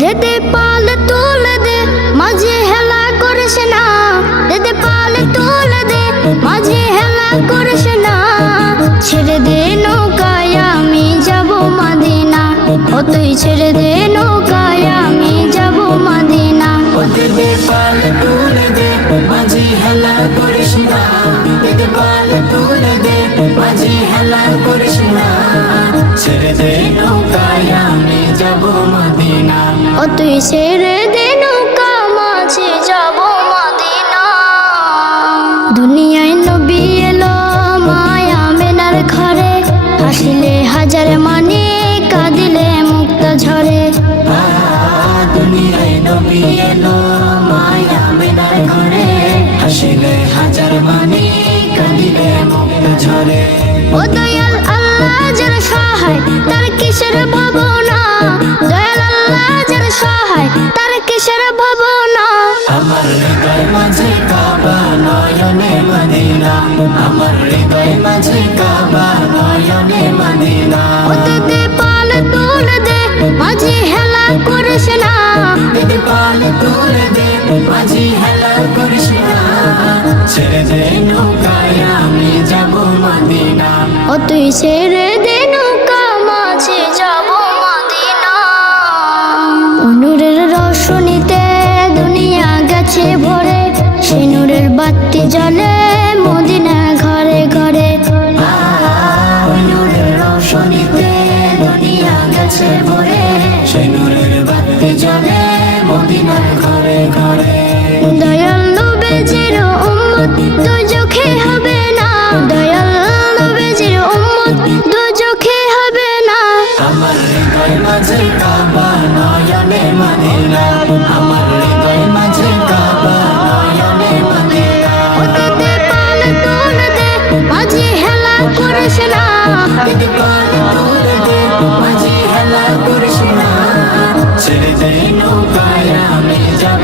দেদে পাল তুলে দে মাঝে হেলা করিস না, দেদে পাল তুলে দে মাঝে হেলা করিস না। ছেড়ে দে নৌকায় আমি যাব মদিনা, ও তুই ছেড়ে দে নৌকায় আমি যাব মদিনা। দেদে পাল তুলে দে মাঝে হেলা করিস না, দেদে পাল তুলে দে মাঝে হেলা করিস না। ছেড়ে দে নৌকায় আমি যাব মদিনা, ও তুই ছেড়ে দে নৌকা মাঝে যাব মদিনা। দুনিয়ায় নবী এলো মায়া মেনার ঘরে, হাসিলে হাজার মানে কাঁদিলে মুক্ত ঝরে। দুনিয়ায় নবী এলো মায়া মেনার ঘরে, হাসিলে হাজার মানে কাঁদিলে মুক্ত ঝরে। ও দয়াল আল্লাহ যার সহায় তার কিসের ভাবনা, দয়াল আল্লাহ যার সহায় তার কিসের ভাবনা। আমার হৃদয় মাঝে কাবা নয়নে মদিনা, আমার হৃদয় মাঝে কাবা নয়নে মদিনা। ও দেদে পাল তুলে দে মাঝে হেলা করিস না, দেদে পাল তুলে দে মাঝি হেলা করিস না। ছেড়ে দে নৌকায় আমি যাব মদিনা, ও তুই ছেড়ে দে নৌকা মাঝে যাব মদিনা। নূরের রোশনীতে দুনিয়া গেছে ভরে, সে নূরের বাতি জ্বলে মদিনা ঘরে ঘরে। নূরের রোশনীতে দুনিয়া গেছে ভরে, সে নূরের বাতি জ্বলে মদিনার ঘরে ঘরে। দয়াল নবীজির উম্মত দুজখে হবে না, দয়াল নবীজির উম্মত দুজখে হবে না। আমার হৃদয় মাঝে কাবা নয়নে মদিনা, আমার হৃদয় মাঝে কাবা নয়নে মদিনা। ও দেদে পাল তুলে দে মাঝে হেলা করিস না, দেদে পাল তুলে দে মাঝি হেলা করিস না। ছেড়ে দে নৌকায় আমি যাব